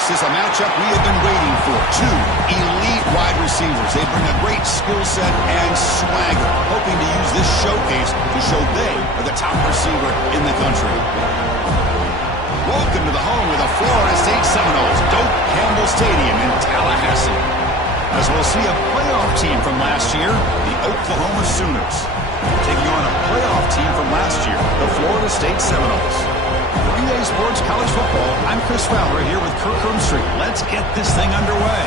This is a matchup we have been waiting for. Two elite wide receivers. They bring a great skill set and swagger, hoping to use this showcase to show they are the top receiver in the country. Welcome to the home of the Florida State Seminoles, Doak Campbell Stadium in Tallahassee. As we'll see a playoff team from last year, the Oklahoma Sooners, taking on a playoff team from last year, the Florida State Seminoles. For EA Sports College Football, I'm Chris Fowler here with Kirk Herbstreit. Let's get this thing underway.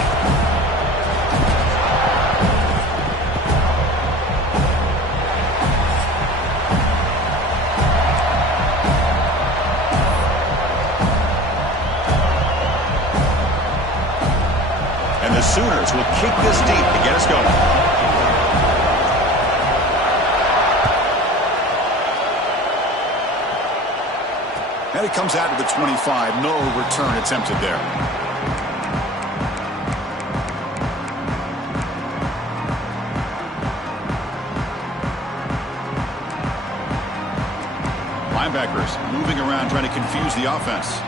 And the Sooners will kick this deep to get us going. And it comes out to the 25. No return attempted there. Linebackers moving around trying to confuse the offense.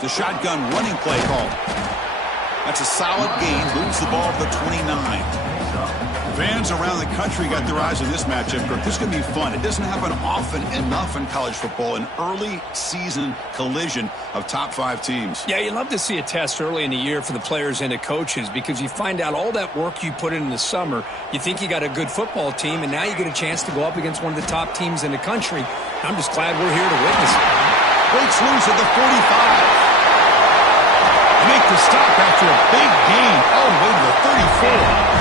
The shotgun running play call. That's a solid gain. Moves the ball to the 29. Fans around the country got their eyes on this matchup. This is going to be fun. It doesn't happen often enough in college football, an early season collision of top 5 teams. Yeah, you love to see a test early in the year for the players and the coaches because you find out all that work you put in the summer. You think you got a good football team, and now you get a chance to go up against one of the top teams in the country. I'm just glad we're here to witness it. Breaks loose at the 45. Make the stop after a big gain all the way to the 34.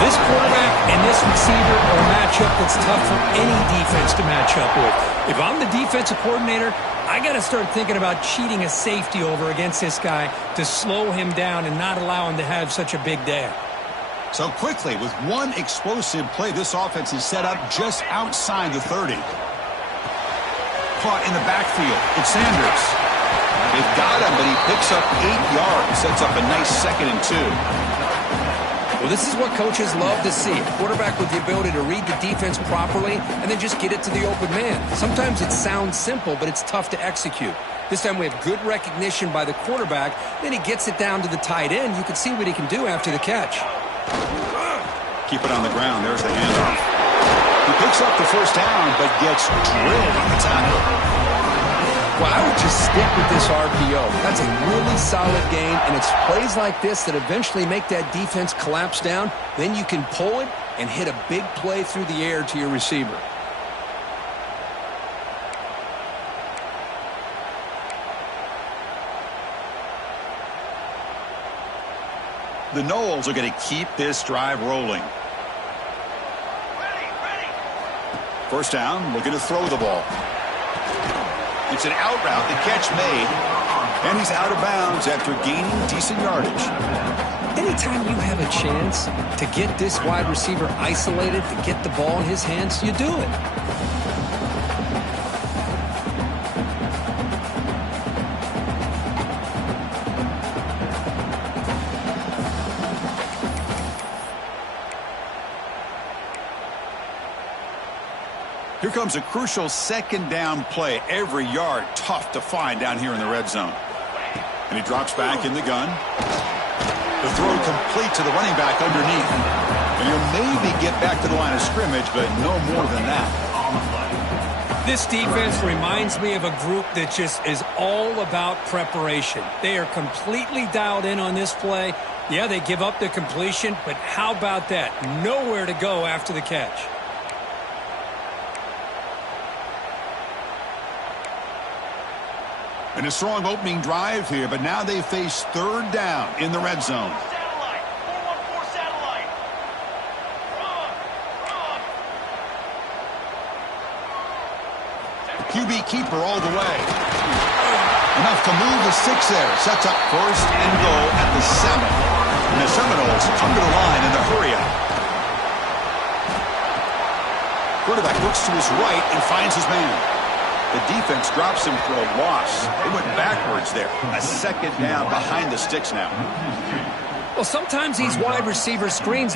This quarterback and this receiver are a matchup that's tough for any defense to match up with. If I'm the defensive coordinator, I got to start thinking about cheating a safety over against this guy to slow him down and not allow him to have such a big day. So quickly, with one explosive play, this offense is set up just outside the 30. Caught in the backfield. It's Sanders. They've got him, but he picks up 8 yards. Sets up a nice 2nd and 2. Well, this is what coaches love to see. A quarterback with the ability to read the defense properly and then just get it to the open man. Sometimes it sounds simple, but it's tough to execute. This time we have good recognition by the quarterback. Then he gets it down to the tight end. You can see what he can do after the catch. Keep it on the ground. There's the handoff. He picks up the first down, but gets drilled on the tackle. Well, I would just stick with this RPO. That's a really solid game, and it's plays like this that eventually make that defense collapse down. Then you can pull it and hit a big play through the air to your receiver. The Noles are going to keep this drive rolling. First down, looking to throw the ball. It's an out route, the catch made, and he's out of bounds after gaining decent yardage. Anytime you have a chance to get this wide receiver isolated, to get the ball in his hands, you do it. Here comes a crucial 2nd down play. Every yard tough to find down here in the red zone. And he drops back in the gun. The throw complete to the running back underneath. And he'll maybe get back to the line of scrimmage, but no more than that. This defense reminds me of a group that just is all about preparation. They are completely dialed in on this play. Yeah, they give up the completion, but how about that? Nowhere to go after the catch. And a strong opening drive here, but now they face 3rd down in the red zone. Satellite. 414 satellite. Run. QB keeper all the way. Enough to move the 6 there. Sets up 1st and goal at the 7. And the Seminoles under the line in the hurry up. Quarterback looks to his right and finds his man. The defense drops him for a loss. They went backwards there. A 2nd down behind the sticks now. Well, sometimes these wide receiver screens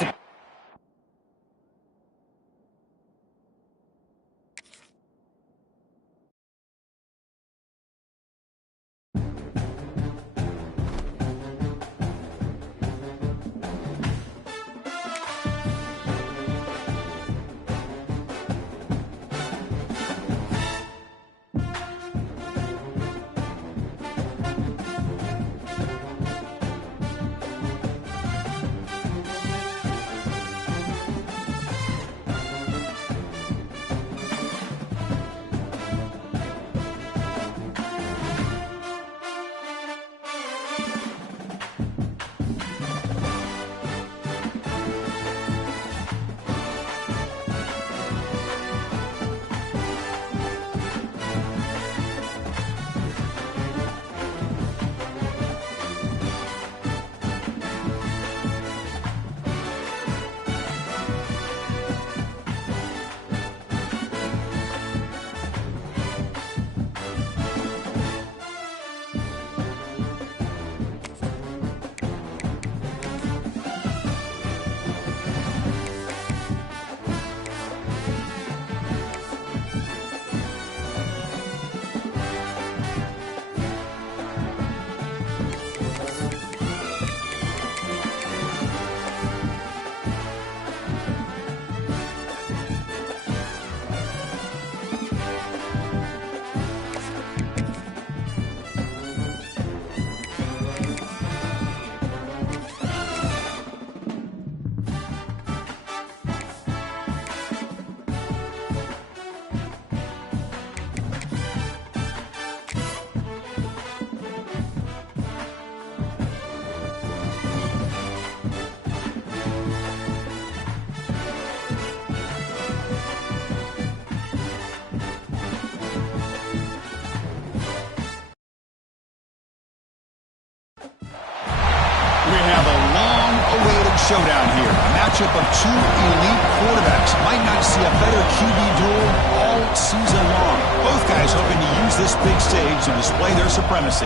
showdown here. A matchup of two elite quarterbacks. Might not see a better QB duel all season long. Both guys hoping to use this big stage to display their supremacy.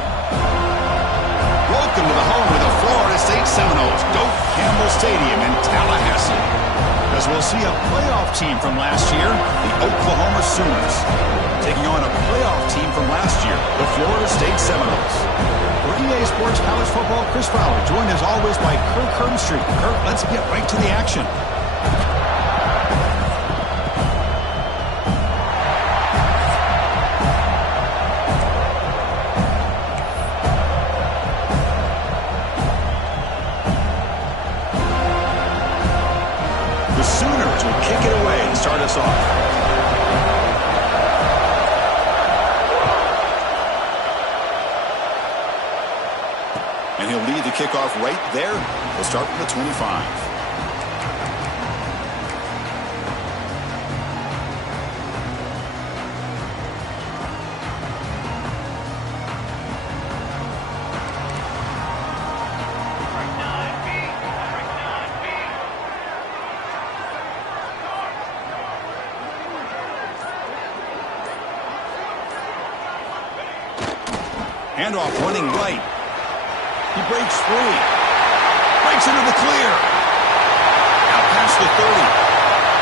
Welcome to the home of the Florida State Seminoles, Doak Campbell Stadium in Tallahassee. As we'll see a playoff team from last year, the Oklahoma Sooners, taking on a playoff team from last year, the Florida State Seminoles. For EA Sports College Football, Chris Fowler, joined as always by Kirk Herbstreit. Kirk, let's get right to the action. The Sooners will kick it away to start us off. And he'll lead the kickoff right there. He'll start from the 25. Handoff running right. He breaks free. Breaks into the clear. Out past the 30.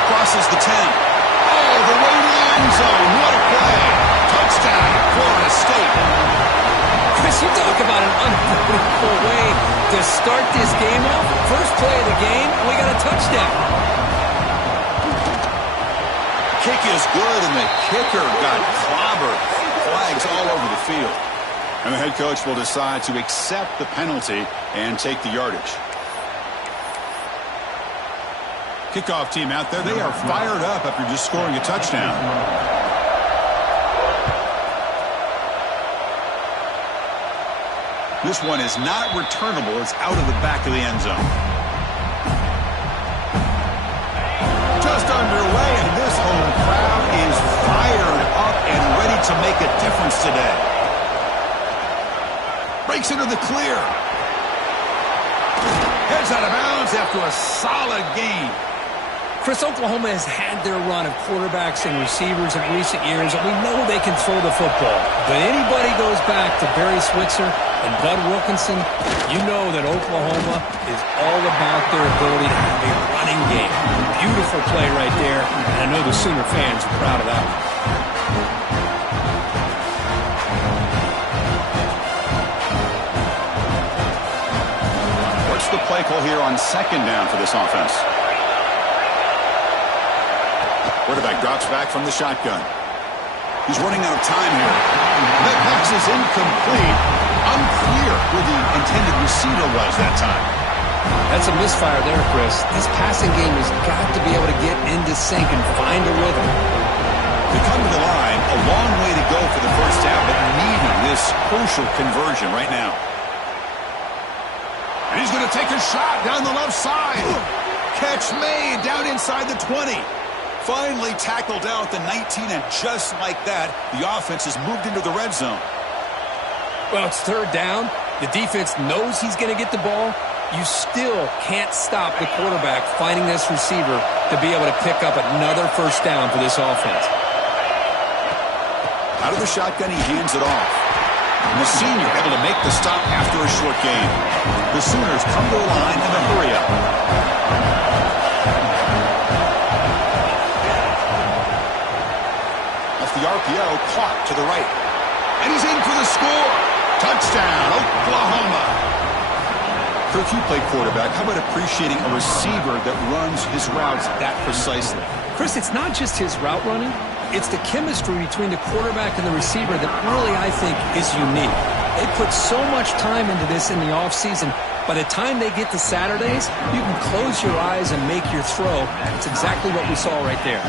Crosses the 10. Oh, the way to the end zone. What a play. Touchdown, Florida State. Chris, you talk about an unbelievable way to start this game off. First play of the game, we got a touchdown. Kick is good, and the kicker got clobbered. Flags all over the field. And the head coach will decide to accept the penalty and take the yardage. Kickoff team out there, they are fired up after just scoring a touchdown. This one is not returnable. It's out of the back of the end zone. Just underway, and this home crowd is fired up and ready to make a difference today. Breaks into the clear. Heads out of bounds after a solid gain. Chris, Oklahoma has had their run of quarterbacks and receivers in recent years, and we know they can throw the football. But anybody goes back to Barry Switzer and Bud Wilkinson, you know that Oklahoma is all about their ability to have a running game. Beautiful play right there, and I know the Sooner fans are proud of that one. The play call here on second down for this offense. Quarterback drops back from the shotgun. He's running out of time here. That pass is incomplete. Unclear who the intended receiver was that time. That's a misfire there, Chris. This passing game has got to be able to get into sync and find a rhythm. They come to the line, a long way to go for the first down, but needing this crucial conversion right now. And he's going to take a shot down the left side. Catch made down inside the 20. Finally tackled down at the 19, and just like that, the offense has moved into the red zone. Well, it's third down. The defense knows he's going to get the ball. You still can't stop the quarterback finding this receiver to be able to pick up another first down for this offense. Out of the shotgun, he hands it off. And the senior able to make the stop after a short gain. The Sooners come to the line in a hurry-up. Off the RPO, caught to the right. And he's in for the score. Touchdown, Oklahoma. Kirk, you played quarterback. How about appreciating a receiver that runs his routes that precisely? Chris, it's not just his route running. It's the chemistry between the quarterback and the receiver that really, I think, is unique. They put so much time into this in the offseason. By the time they get to Saturdays, you can close your eyes and make your throw. It's exactly what we saw right there.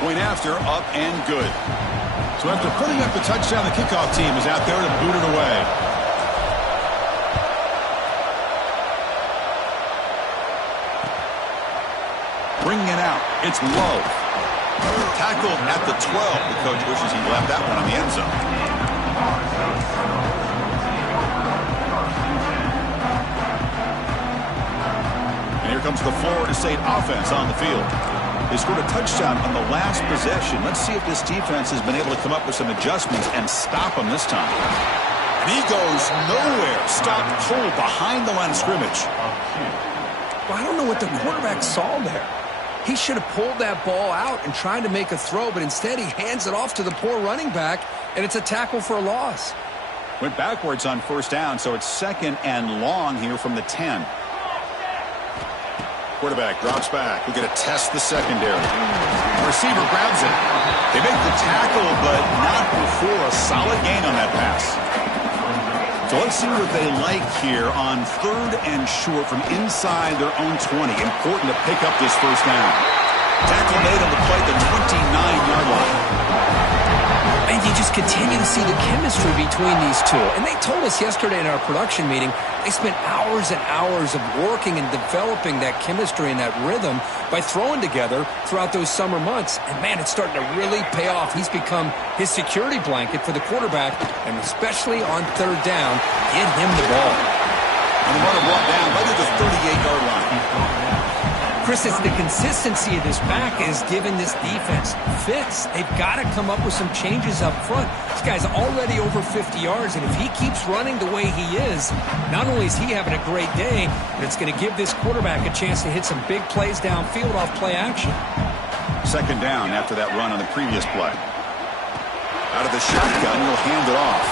Point after, up and good. So after putting up the touchdown, the kickoff team is out there to boot it away. Bringing it out. It's low. Tackled at the 12. The coach wishes he left that one on the end zone. And here here comes the Florida State offense on the field. They scored a touchdown on the last possession. Let's see if this defense has been able to come up with some adjustments and stop them this time. And he goes nowhere. Stop cold behind the line of scrimmage. Well, I don't know what the quarterback saw there. He should have pulled that ball out and tried to make a throw, but instead he hands it off to the poor running back, and it's a tackle for a loss. Went backwards on first down, so it's 2nd and long here from the 10. Quarterback drops back. We're going to test the secondary. Receiver grabs it. They make the tackle, but not before a solid gain on that pass. So let's see what they like here on 3rd and short from inside their own 20. Important to pick up this first down. Tackle made on the play at the 29-yard line. And you just continue to see the chemistry between these two. And they told us yesterday in our production meeting, they spent hours and hours of working and developing that chemistry and that rhythm by throwing together throughout those summer months. And, man, it's starting to really pay off. He's become his security blanket for the quarterback, and especially on 3rd down, get him the ball. And the runner brought down right at the 38-yard line. Chris, it's the consistency of this back is giving this defense fits. They've got to come up with some changes up front. This guy's already over 50 yards, and if he keeps running the way he is, not only is he having a great day, but it's going to give this quarterback a chance to hit some big plays downfield off play action. 2nd down after that run on the previous play. Out of the shotgun, he'll hand it off.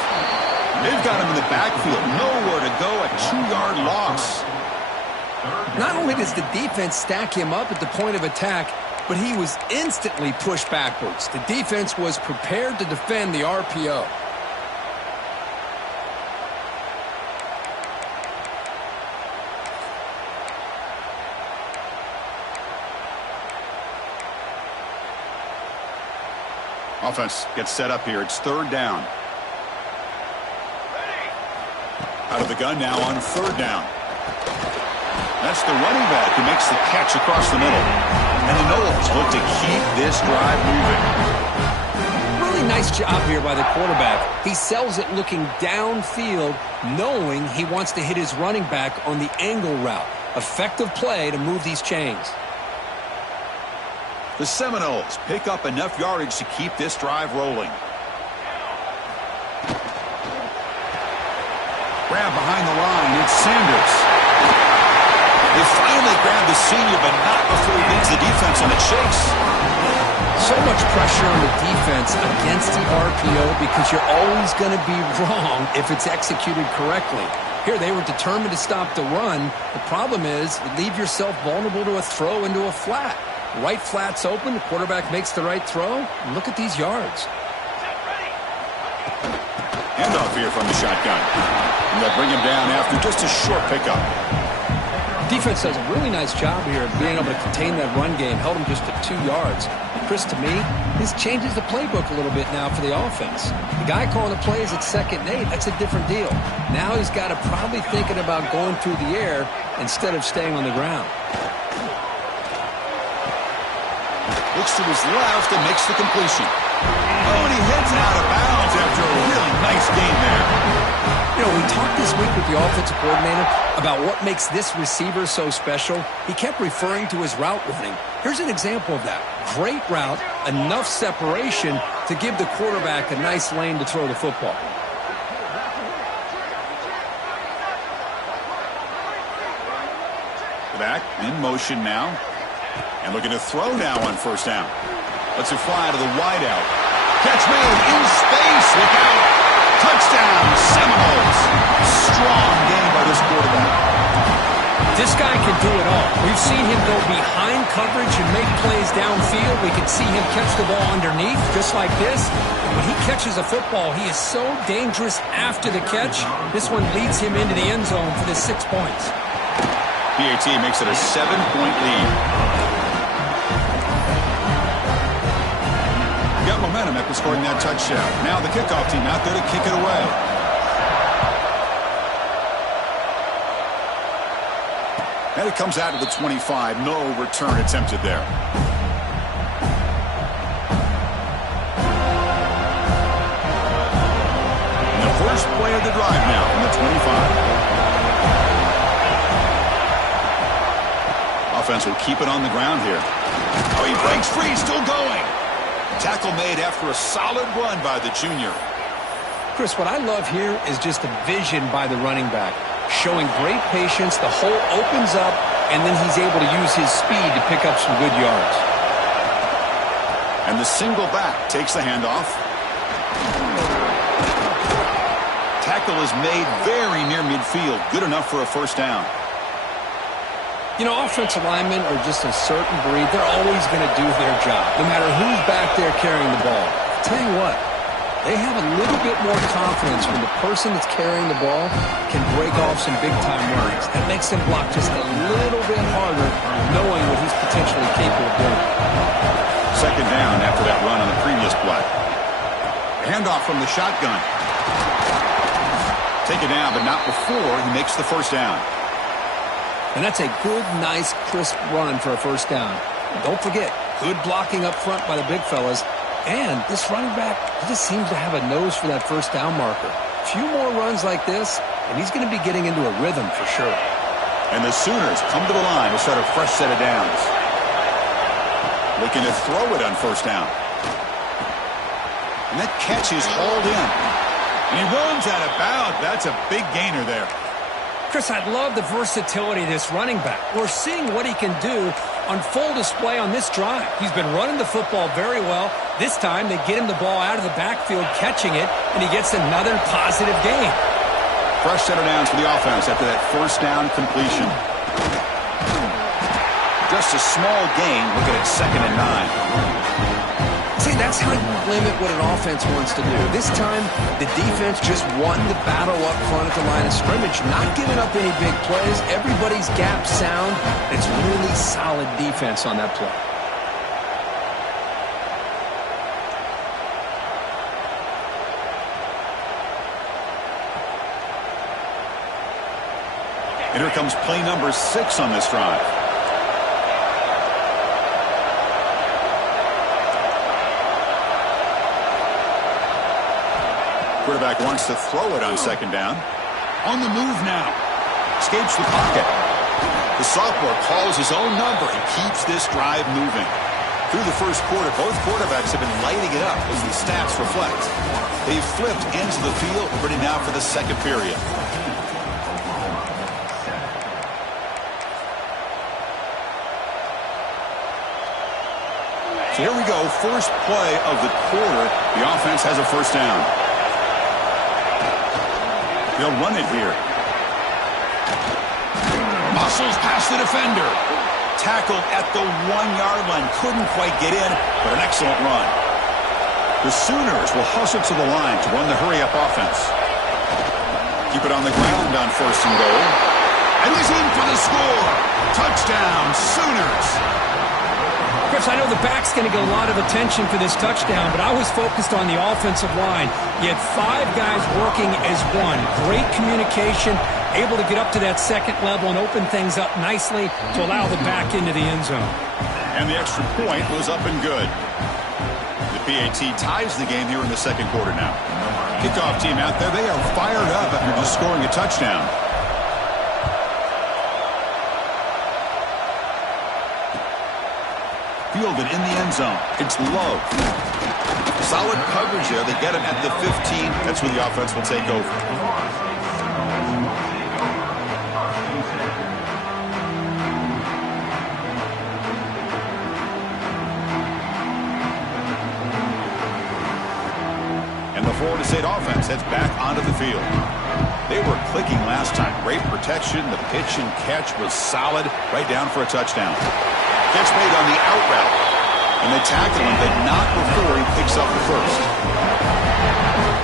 They've got him in the backfield. Nowhere to go, a 2-yard loss. Not only does the defense stack him up at the point of attack, but he was instantly pushed backwards. The defense was prepared to defend the RPO. Offense gets set up here. It's 3rd down. Out of the gun now on 3rd down. That's the running back who makes the catch across the middle. And the Noles look to keep this drive moving. Really nice job here by the quarterback. He sells it looking downfield, knowing he wants to hit his running back on the angle route. Effective play to move these chains. The Seminoles pick up enough yardage to keep this drive rolling. Grab behind the line. It's Sanders. They finally grab the senior, but not before he leads the defense on a chase. So much pressure on the defense against the RPO because you're always going to be wrong if it's executed correctly. Here, they were determined to stop the run. The problem is you leave yourself vulnerable to a throw into a flat. Right flat's open, the quarterback makes the right throw, and look at these yards. Handoff here from the shotgun. And they'll bring him down after just a short pickup. Defense does a really nice job here of being able to contain that run game, held him just at 2 yards. Chris, to me, this changes the playbook a little bit now for the offense. The guy calling the plays at 2nd and 8, that's a different deal. Now he's got to probably thinking about going through the air instead of staying on the ground. Looks to his left and makes the completion. Oh, and he heads out of bounds after a really nice game there. You know, we talked this week with the offensive coordinator about what makes this receiver so special. He kept referring to his route running. Here's an example of that. Great route, enough separation to give the quarterback a nice lane to throw the football. Back in motion now. And looking to throw now on 1st down. Lets it fly to the wideout. Catch made in space. Look out. Touchdown, Seminoles. Strong game by this quarterback. This guy can do it all. We've seen him go behind coverage and make plays downfield. We can see him catch the ball underneath, just like this. And when he catches a football, he is so dangerous after the catch. This one leads him into the end zone for the 6 points. PAT makes it a 7-point lead. Got momentum after scoring that touchdown. Now the kickoff team out there to kick it away. And it comes out of the 25. No return attempted there. And the first play of the drive now from the 25. offense will keep it on the ground here. Oh, he breaks free, still going. Tackle made after a solid run by the junior. Chris, what I love here is just the vision by the running back. Showing great patience, the hole opens up, and then he's able to use his speed to pick up some good yards. And the single back takes the handoff. Tackle is made very near midfield. Good enough for a first down. You know, offensive linemen are just a certain breed. They're always going to do their job, no matter who's back there carrying the ball. I'll tell you what, they have a little bit more confidence when the person that's carrying the ball can break off some big-time runs. That makes them block just a little bit harder, knowing what he's potentially capable of doing. Second down after that run on the previous play. Handoff from the shotgun. Take it down, but not before he makes the first down. And that's a good, nice, crisp run for a first down. Don't forget, good blocking up front by the big fellas. And this running back, he just seems to have a nose for that first down marker. A few more runs like this, and he's going to be getting into a rhythm for sure. And the Sooners come to the line to start a fresh set of downs. Looking to throw it on first down. And that catch is hauled in. And he runs out of bounds. That's a big gainer there. Chris, I love the versatility of this running back. We're seeing what he can do on full display on this drive. He's been running the football very well. This time, they get him the ball out of the backfield, catching it, and he gets another positive gain. Fresh set of downs for the offense after that first down completion. Just a small gain. Look at it, 2nd and 9. See, that's how you limit what an offense wants to do. This time, the defense just won the battle up front at the line of scrimmage, not giving up any big plays. Everybody's gap sound. It's really solid defense on that play. And here comes play number 6 on this drive. Quarterback wants to throw it on 2nd down. On the move now. Escapes the pocket. The sophomore calls his own number and keeps this drive moving. Through the first quarter, both quarterbacks have been lighting it up as the stats reflect. They've flipped into the field, ready now for the second period. So here we go, first play of the quarter. The offense has a first down. They'll run it here. Muscles past the defender. Tackled at the 1-yard line. Couldn't quite get in, but an excellent run. The Sooners will hustle to the line to run the hurry-up offense. Keep it on the ground on 1st and goal. And he's in for the score. Touchdown, Sooners. Chris, I know the back's going to get a lot of attention for this touchdown, but I was focused on the offensive line. You had 5 guys working as one. Great communication, able to get up to that second level and open things up nicely to allow the back into the end zone. And the extra point was up and good. The PAT ties the game here in the second quarter now. Kickoff team out there, they are fired up after just scoring a touchdown. Fielded in the end zone. It's Love. Solid coverage there. They get him at the 15. That's where the offense will take over. And the Florida State offense heads back onto the field. They were clicking last time. Great protection. The pitch and catch was solid. Right down for a touchdown. Catch made on the out route. And they tackle him, but not before he picks up the first.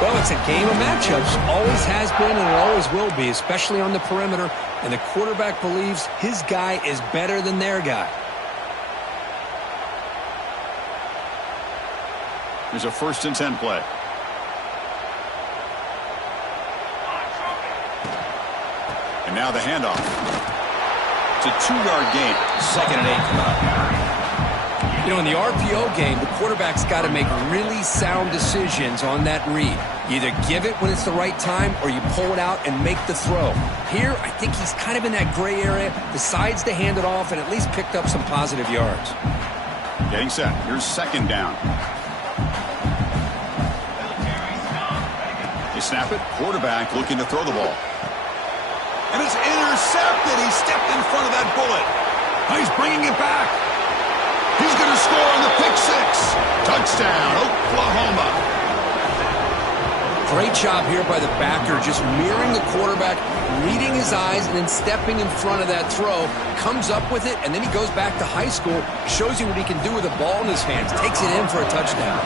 Well, it's a game of matchups. Always has been and it always will be, especially on the perimeter. And the quarterback believes his guy is better than their guy. There's a 1st and 10 play. And now the handoff. It's a 2-yard gain. 2nd and 8 coming up. You know, in the RPO game, the quarterback's got to make really sound decisions on that read. You either give it when it's the right time or you pull it out and make the throw. Here, I think he's kind of in that gray area, decides to hand it off and at least picked up some positive yards. Getting set. Here's second down. They snap it. Quarterback looking to throw the ball. And it's intercepted. He stepped in front of that bullet. Now he's bringing it back. He's going to score on the pick six. Touchdown, Oklahoma. Great job here by the backer, just mirroring the quarterback, reading his eyes, and then stepping in front of that throw. Comes up with it, and then he goes back to high school, shows you what he can do with a ball in his hands, takes it in for a touchdown.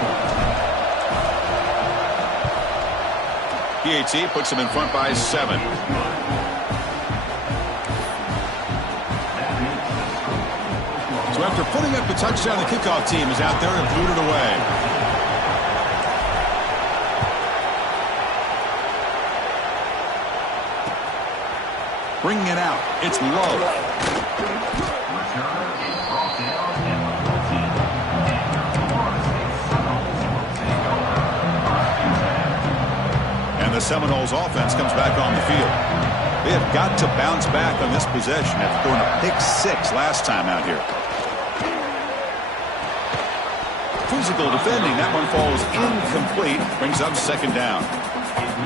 PAT puts him in front by 7. So after putting up the touchdown, the kickoff team is out there and booted away. Bringing it out. It's low. And the Seminoles offense comes back on the field. They have got to bounce back on this possession after throwing a pick 6 last time out here. Physical defending. That one falls incomplete. Brings up second down.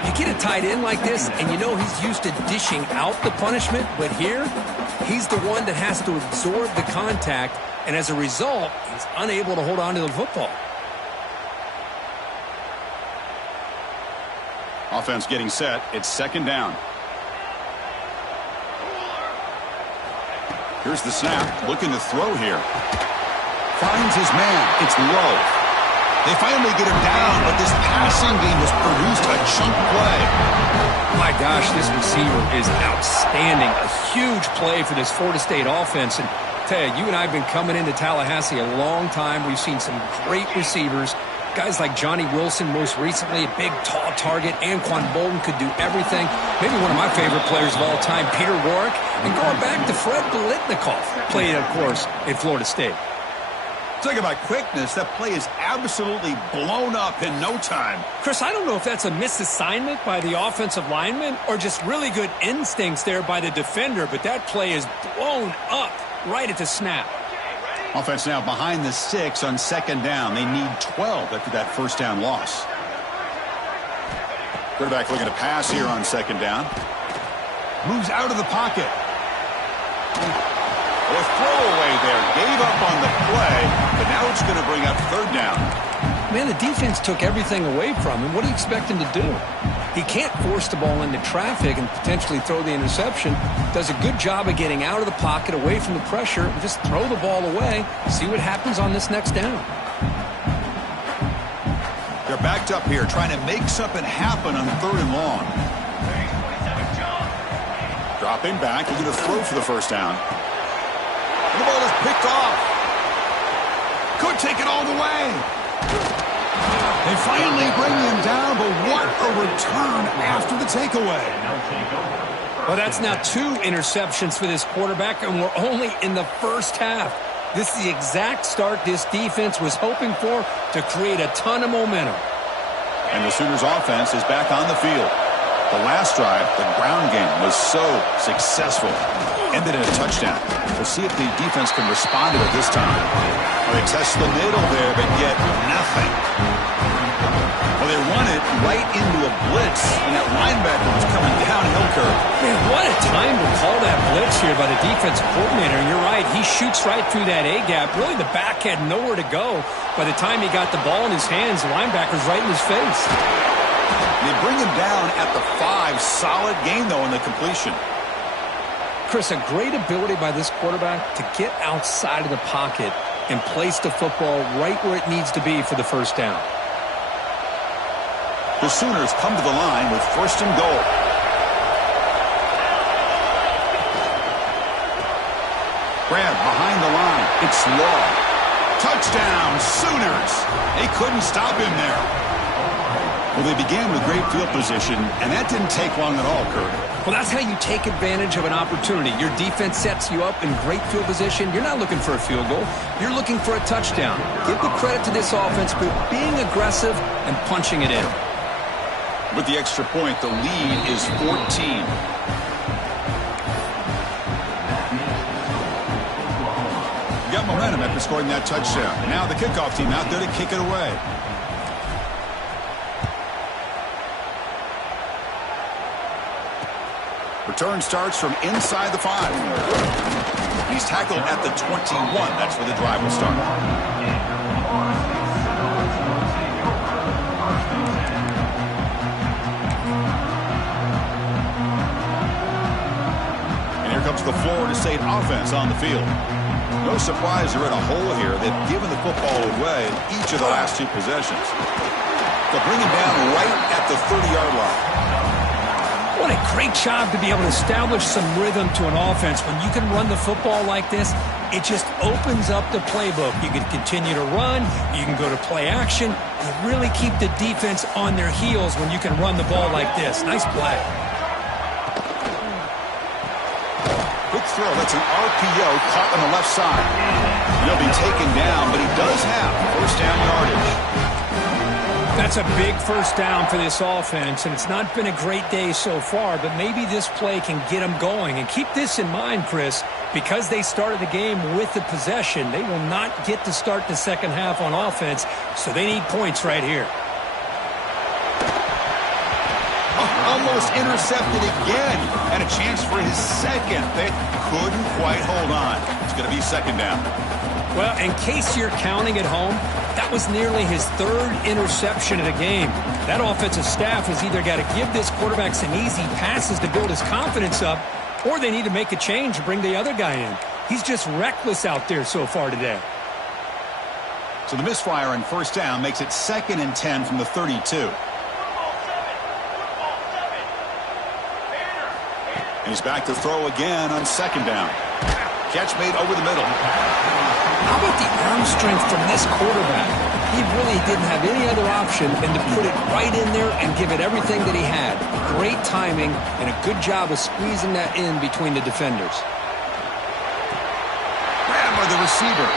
You get a tight end like this, and you know he's used to dishing out the punishment, but here, he's the one that has to absorb the contact, and as a result, he's unable to hold on to the football. Offense getting set. It's second down. Here's the snap. Looking to throw here. Finds his man. It's low. They finally get him down, but this passing game has produced a chunk play. My gosh, this receiver is outstanding. A huge play for this Florida State offense. And I tell you, you and I have been coming into Tallahassee a long time. We've seen some great receivers. Guys like Johnny Wilson, most recently, a big, tall target. Anquan Bolden could do everything. Maybe one of my favorite players of all time, Peter Warrick. And going back to Fred Biletnikoff, played, of course, at Florida State. Talk about quickness. That play is absolutely blown up in no time. Chris, I don't know if that's a misassignment by the offensive lineman or just really good instincts there by the defender, but that play is blown up right at the snap. Offense now behind the 6 on second down. They need 12 after that first down loss. Quarterback looking to pass here on second down. Moves out of the pocket. A throwaway there. Gave up on the play, but now it's going to bring up third down. Man, the defense took everything away from him. What do you expect him to do? He can't force the ball into traffic and potentially throw the interception. Does a good job of getting out of the pocket, away from the pressure, and just throw the ball away. See what happens on this next down. They're backed up here, trying to make something happen on third and long. Dropping back, looking to throw for the first down. The ball is picked off. Could take it all the way. They finally bring him down, but what a return after the takeaway. Well, that's now 2 interceptions for this quarterback, and we're only in the first half. This is the exact start this defense was hoping for to create a ton of momentum. And the Sooners offense is back on the field. The last drive, the ground game, was so successful. Ended in a touchdown. We'll see if the defense can respond to it this time. Well, they test the middle there, but get nothing. Well, they run it right into a blitz, and that linebacker was coming downhill curve. Man, what a time to call that blitz here by the defensive coordinator. And you're right, he shoots right through that A-gap. Really, the back had nowhere to go. By the time he got the ball in his hands, the linebacker's right in his face. They bring him down at the 5. Solid game, though, in the completion. Chris, a great ability by this quarterback to get outside of the pocket and place the football right where it needs to be for the first down. The Sooners come to the line with first and goal. Grab behind the line. It's Law. Touchdown, Sooners. They couldn't stop him there. Well, they began with great field position, and that didn't take long at all, Kurt. Well, that's how you take advantage of an opportunity. Your defense sets you up in great field position. You're not looking for a field goal. You're looking for a touchdown. Give the credit to this offense for being aggressive and punching it in. With the extra point, the lead is 14. Got momentum after scoring that touchdown. Now the kickoff team out there to kick it away. Return starts from inside the 5. He's tackled at the 21. That's where the drive will start. And here comes the Florida State offense on the field. No surprise they're in a hole here. They've given the football away in each of the last 2 possessions. They'll bring him down right at the 30-yard line. What a great job to be able to establish some rhythm to an offense. When you can run the football like this, it just opens up the playbook. You can continue to run. You can go to play action. You really keep the defense on their heels when you can run the ball like this. Nice play. Quick throw. That's an RPO caught on the left side. He'll be taken down, but he does have first down yardage. That's a big first down for this offense, and it's not been a great day so far, but maybe this play can get them going. And keep this in mind, Chris, because they started the game with the possession, they will not get to start the second half on offense, so they need points right here. Almost intercepted again, and a chance for his second. They couldn't quite hold on. It's going to be second down. Well, in case you're counting at home, that was nearly his 3rd interception of the game. That offensive staff has either got to give this quarterback some easy passes to build his confidence up, or they need to make a change to bring the other guy in. He's just reckless out there so far today. So the misfire on first down makes it 2nd and 10 from the 32. And he's back to throw again on second down. Catch made over the middle. How about the arm strength from this quarterback? He really didn't have any other option than to put it right in there and give it everything that he had. Great timing and a good job of squeezing that in between the defenders. Grab by the receiver.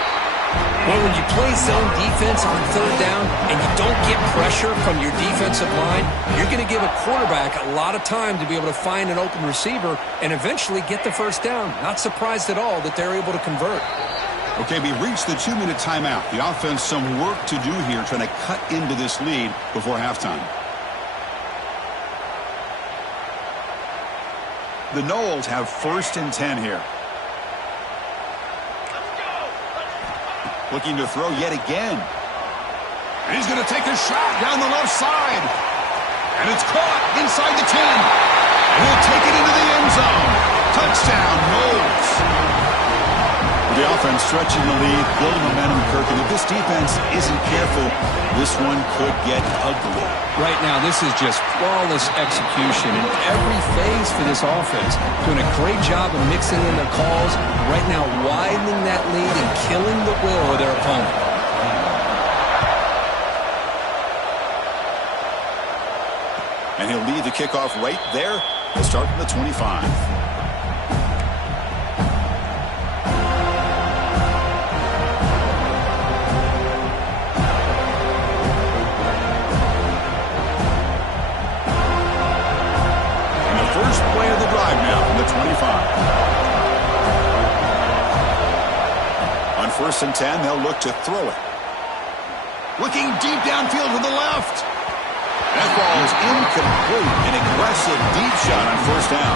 Well, when you play zone defense on third down and you don't get pressure from your defensive line, you're going to give a quarterback a lot of time to be able to find an open receiver and eventually get the first down. Not surprised at all that they're able to convert. Okay, we reached the 2-minute timeout. The offense some work to do here trying to cut into this lead before halftime. The Noles have first and 10 here. Looking to throw yet again. And he's going to take a shot down the left side. And it's caught inside the 10. And he'll take it into the end zone. Touchdown, Noles. The offense stretching the lead, building momentum, Kirk. And if this defense isn't careful, this one could get ugly. Right now, this is just flawless execution in every phase for this offense. Doing a great job of mixing in their calls. Right now, widening that lead and killing the will of their opponent. And he'll lead the kickoff right there. He'll start from the 25. Play of the drive now from the 25. On first and 10, they'll look to throw it. Looking deep downfield to the left. That ball is incomplete. An aggressive deep shot on first down.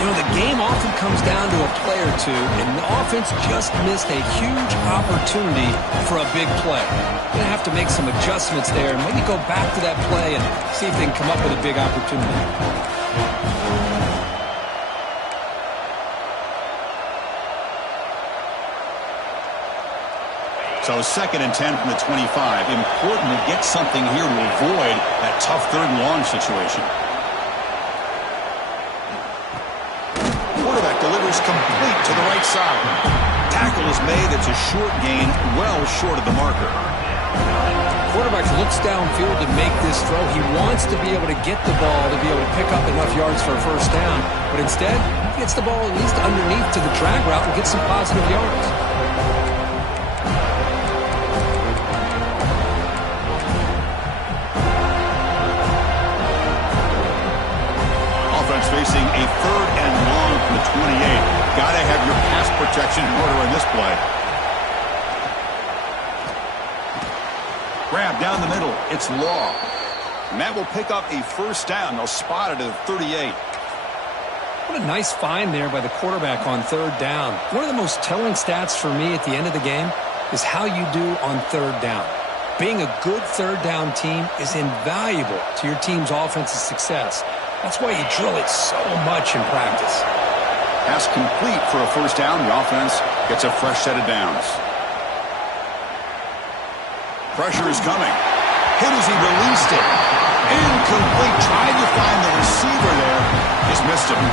You know, the game often comes down to a play or two, and the offense just missed a huge opportunity for a big play. Going to have to make some adjustments there and maybe go back to that play and see if they can come up with a big opportunity. So 2nd and 10 from the 25. Important to get something here to avoid that tough 3rd and long situation. Quarterback delivers complete to the right side. Tackle is made. It's a short gain, well short of the marker. quarterback looks downfield to make this throw. He wants to be able to get the ball to be able to pick up enough yards for a first down. But instead, he gets the ball at least underneath to the drag route and gets some positive yards. Offense facing a 3rd and long from the 28. Got to have your pass protection in order in this play. Grab down the middle. It's Law. And that will pick up a first down. They'll spot it at 38. What a nice find there by the quarterback on 3rd down. One of the most telling stats for me at the end of the game is how you do on 3rd down. Being a good 3rd down team is invaluable to your team's offensive success. That's why you drill it so much in practice. Pass complete for a first down. The offense gets a fresh set of downs. Pressure is coming. Hit as he released it. Incomplete. Tried to find the receiver there. Just missed him.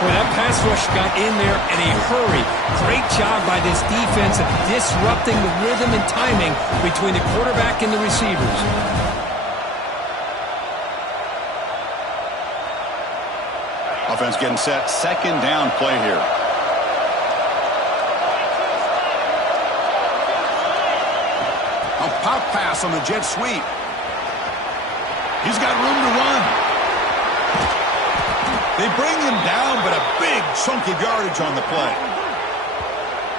Boy, that pass rush got in there in a hurry. Great job by this defense of disrupting the rhythm and timing between the quarterback and the receivers. Offense getting set. 2nd down play here. A pop pass on the jet sweep. He's got room to run. They bring him down, but a big chunk of yardage on the play.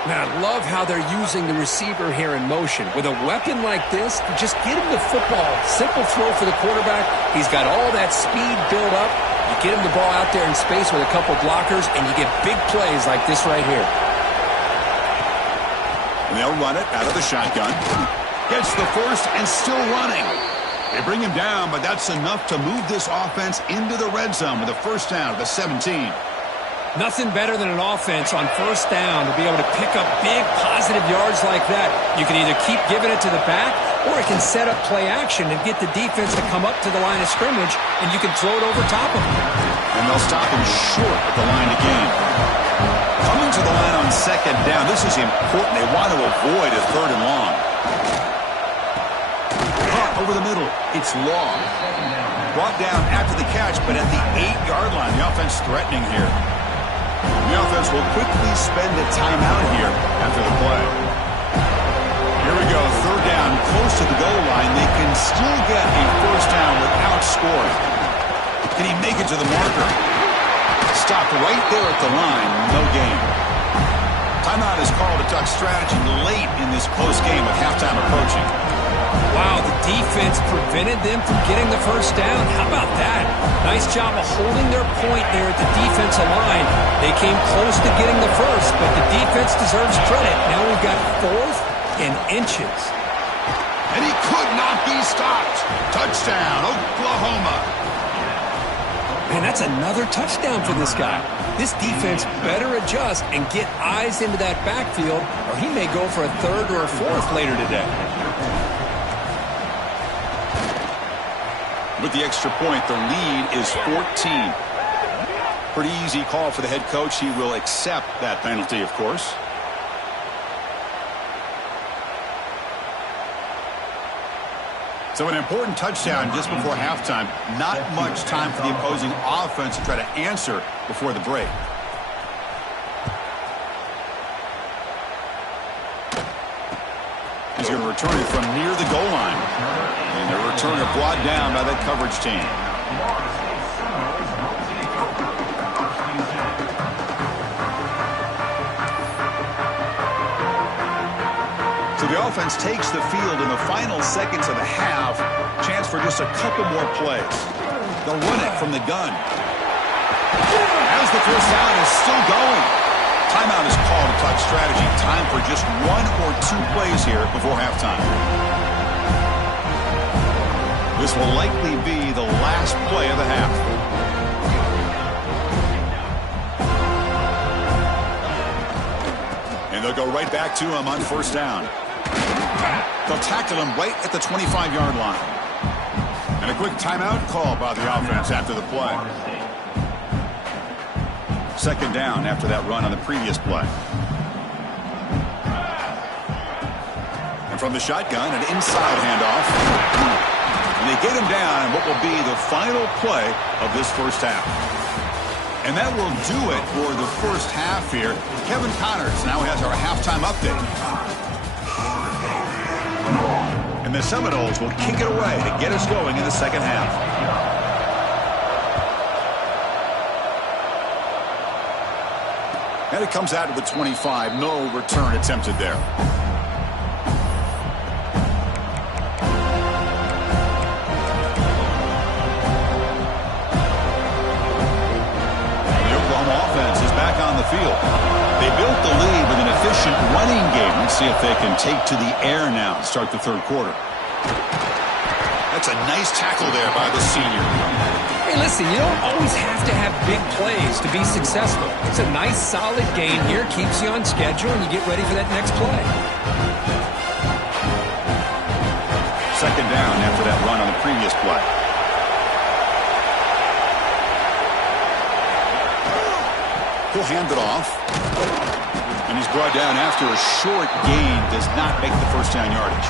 Man, I love how they're using the receiver here in motion. With a weapon like this, just get him the football. Simple throw for the quarterback. He's got all that speed built up. You get him the ball out there in space with a couple blockers, and you get big plays like this right here. And they'll run it out of the shotgun. Gets the first and still running. They bring him down, but that's enough to move this offense into the red zone with a first down at the 17. Nothing better than an offense on first down to be able to pick up big positive yards like that. You can either keep giving it to the back, or it can set up play action and get the defense to come up to the line of scrimmage, and you can throw it over top of them. And they'll stop him short at the line again. Coming to the line on 2nd down. This is important. They want to avoid a 3rd and long. Caught over the middle. It's Law. Brought down after the catch, but at the 8-yard line. The offense threatening here. The offense will quickly spend a timeout here after the play. Here we go. 3rd down, close to the goal line. They can still get a first down without scoring. Can he make it to the marker? Stopped right there at the line. No gain. Timeout is called to duck strategy late in this close game with halftime approaching. Wow, the defense prevented them from getting the first down. How about that? Nice job of holding their point there at the defensive line. They came close to getting the first, but the defense deserves credit. Now we've got 4th and inches. And he could not be stopped. Touchdown, Oklahoma. Man, that's another touchdown for this guy. This defense better adjust and get eyes into that backfield, or he may go for a 3rd or a 4th later today. With the extra point, the lead is 14. Pretty easy call for the head coach. He will accept that penalty, of course. So an important touchdown just before halftime. Not much time for the opposing offense to try to answer before the break. He's going to return it from near the goal line. And the returner brought down by that coverage team. So the offense takes the field in the final seconds of the half. Chance for just a couple more plays. They'll run it from the gun. As the first down is still going. Timeout is called to talk strategy. Time for just 1 or 2 plays here before halftime. This will likely be the last play of the half. And they'll go right back to him on first down. They'll tackle him right at the 25-yard line. And a quick timeout call by the offense after the play. 2nd down after that run on the previous play. And from the shotgun, an inside handoff. And they get him down in what will be the final play of this first half. And that will do it for the first half here. Kevin Connors now has our halftime update. And the Seminoles will kick it away to get us going in the second half. And it comes out to the 25. No return attempted there. Field. They built the lead with an efficient running game. Let's see if they can take to the air now and start the third quarter. That's a nice tackle there by the senior. Hey, listen, you don't always have to have big plays to be successful. It's a nice, solid gain here. Keeps you on schedule, and you get ready for that next play. Second down after that run on the previous play. He'll hand it off. And he's brought down after a short gain. Does not make the first down yardage.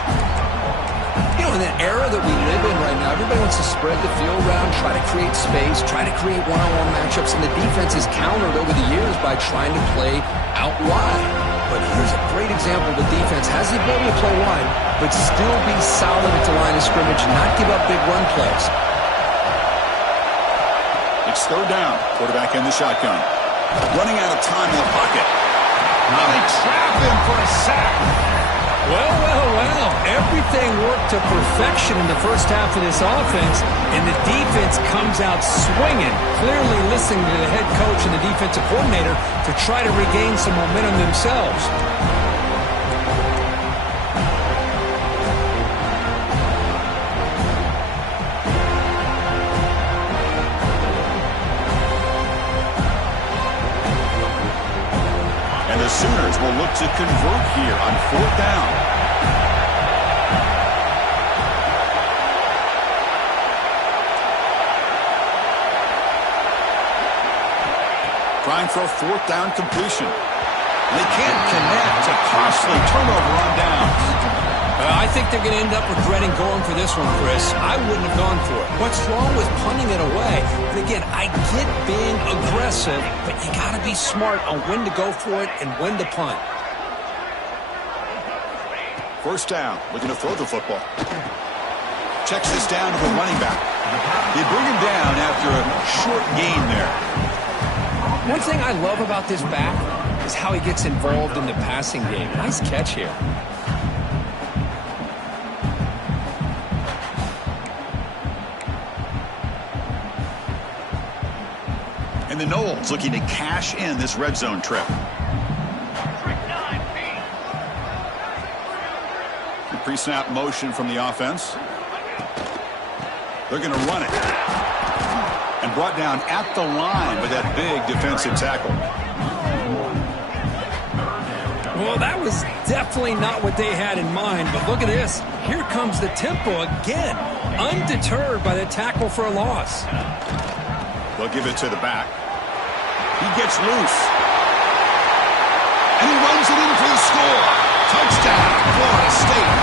You know, in that era that we live in right now, everybody wants to spread the field around, try to create space, try to create one-on-one matchups, and the defense is countered over the years by trying to play out wide. But here's a great example. The defense has the ability to play wide, but still be solid at the line of scrimmage and not give up big run plays. It's third down. Quarterback in the shotgun. Running out of time in the pocket. Now they trap him for a sack. Well, well, well. Everything worked to perfection in the first half of this offense, and the defense comes out swinging, clearly listening to the head coach and the defensive coordinator to try to regain some momentum themselves. Sooners will look to convert here on fourth down. Trying for a fourth down completion. They can't connect. A costly turnover on downs. I think they're going to end up regretting going for this one, Chris. I wouldn't have gone for it. What's wrong with punting it away? And again, I get being aggressive, but you got to be smart on when to go for it and when to punt. First down, looking to throw the football. Checks this down to the running back. They bring him down after a short gain there. One thing I love about this back is how he gets involved in the passing game. Nice catch here. And the Noles looking to cash in this red zone trip. The pre-snap motion from the offense. They're going to run it. And brought down at the line with that big defensive tackle. Well, that was definitely not what they had in mind, but look at this. Here comes the tempo again, undeterred by the tackle for a loss. They'll give it to the back. He gets loose. And he runs it in for the score. Touchdown, Florida State.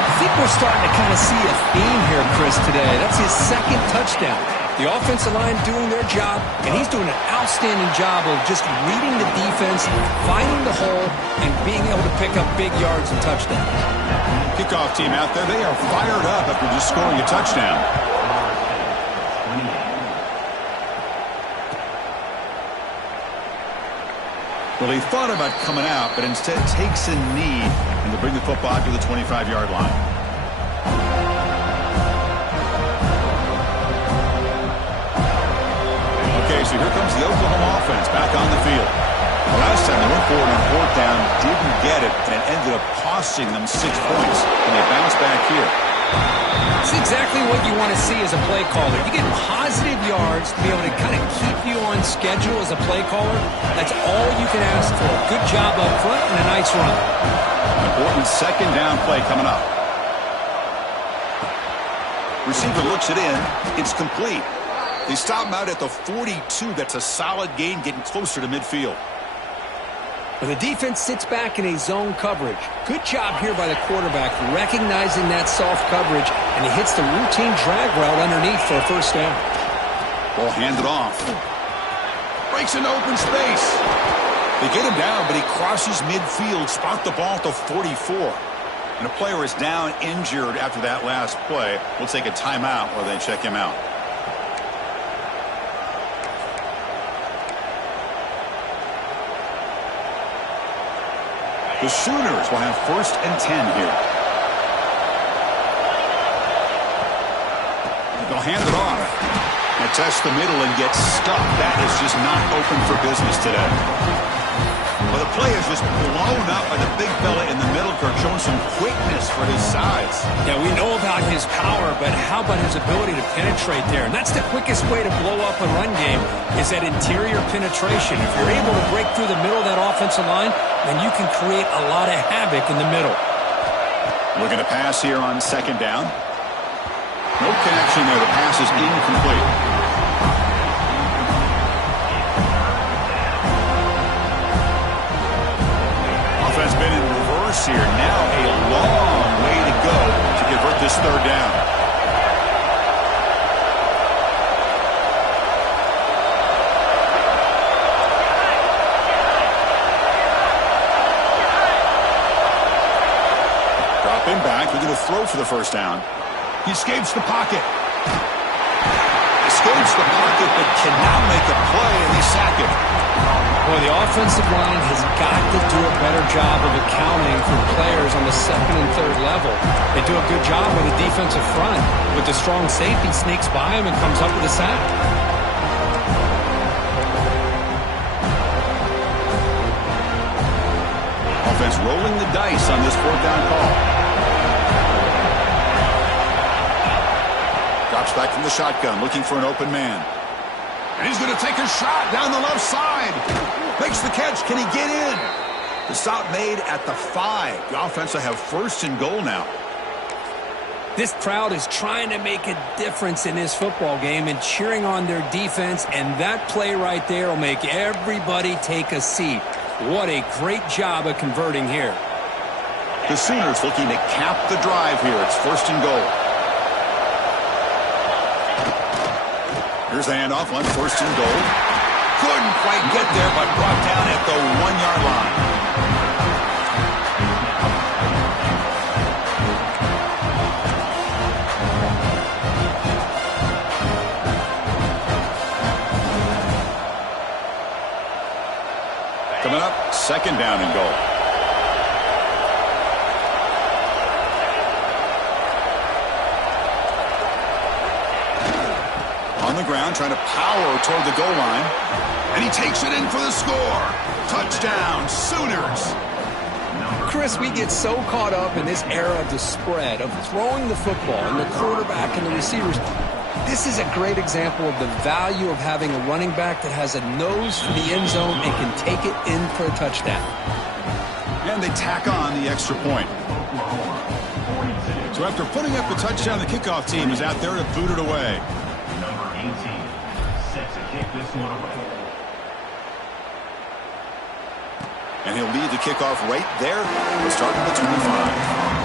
I think we're starting to kind of see a theme here, Chris, today. That's his second touchdown. The offensive line doing their job, and he's doing an outstanding job of just reading the defense, finding the hole, and being able to pick up big yards and touchdowns. Kickoff team out there, they are fired up after just scoring a touchdown. Well, he thought about coming out, but instead takes a knee, and they bring the football to the 25-yard line. Okay, so here comes the Oklahoma offense back on the field. The last time they went for it on fourth down, didn't get it, and it ended up costing them 6 points, and they bounced back here. It's exactly what you want to see as a play caller. You get positive yards to be able to kind of keep you on schedule as a play caller. That's all you can ask for. Good job up front and a nice run. Important second down play coming up. Receiver looks it in. It's complete. They stop him out at the 42. That's a solid gain, getting closer to midfield. When the defense sits back in a zone coverage, good job here by the quarterback recognizing that soft coverage, and he hits the routine drag route underneath for a first down. Ball handed off. Breaks into open space. They get him down, but he crosses midfield, spot the ball to 44. And a player is down injured after that last play. We'll take a timeout while they check him out. The Sooners will have 1st and 10 here. They'll hand it off. They test the middle and get stuck. That is just not open for business today. Well, the play is just blown up by the big fella in the middle, Kirk, showing some quickness for his size. Yeah, we know about his power, but how about his ability to penetrate there? And that's the quickest way to blow up a run game, is that interior penetration. If you're able to break through the middle of that offensive line, then you can create a lot of havoc in the middle. Looking to pass here on 2nd down. No connection there. The pass is incomplete. Offense been in reverse here. Now a long way to go to convert this 3rd down. Dropping back, looking to throw for the 1st down. He escapes the pocket. Escapes the pocket, but cannot make a play, and they sack him. Boy, the offensive line has got to do a better job of accounting for players on the 2nd and 3rd level. They do a good job with the defensive front. With the strong safety, sneaks by him and comes up with a sack. Offense rolling the dice on this 4th down call. Drops back from the shotgun, looking for an open man. And he's going to take a shot down the left side. Makes the catch. Can he get in? The stop made at the 5. The offense will have 1st and goal now. This crowd is trying to make a difference in this football game and cheering on their defense, and that play right there will make everybody take a seat. What a great job of converting here. The Sooners looking to cap the drive here. It's 1st and goal. Here's the handoff on 1st and goal. Couldn't quite get there, but brought down at the 1-yard line. Coming up, 2nd down and goal. On the ground, trying to power toward the goal line. And he takes it in for the score. Touchdown, Sooners. Chris, we get so caught up in this era of the spread, of throwing the football and the quarterback and the receivers. This is a great example of the value of having a running back that has a nose for the end zone and can take it in for a touchdown. And they tack on the extra point. So after putting up the touchdown, the kickoff team is out there to boot it away. Number 18, set to kick this one away. And he'll lead the kickoff right there. We'll start at the 25.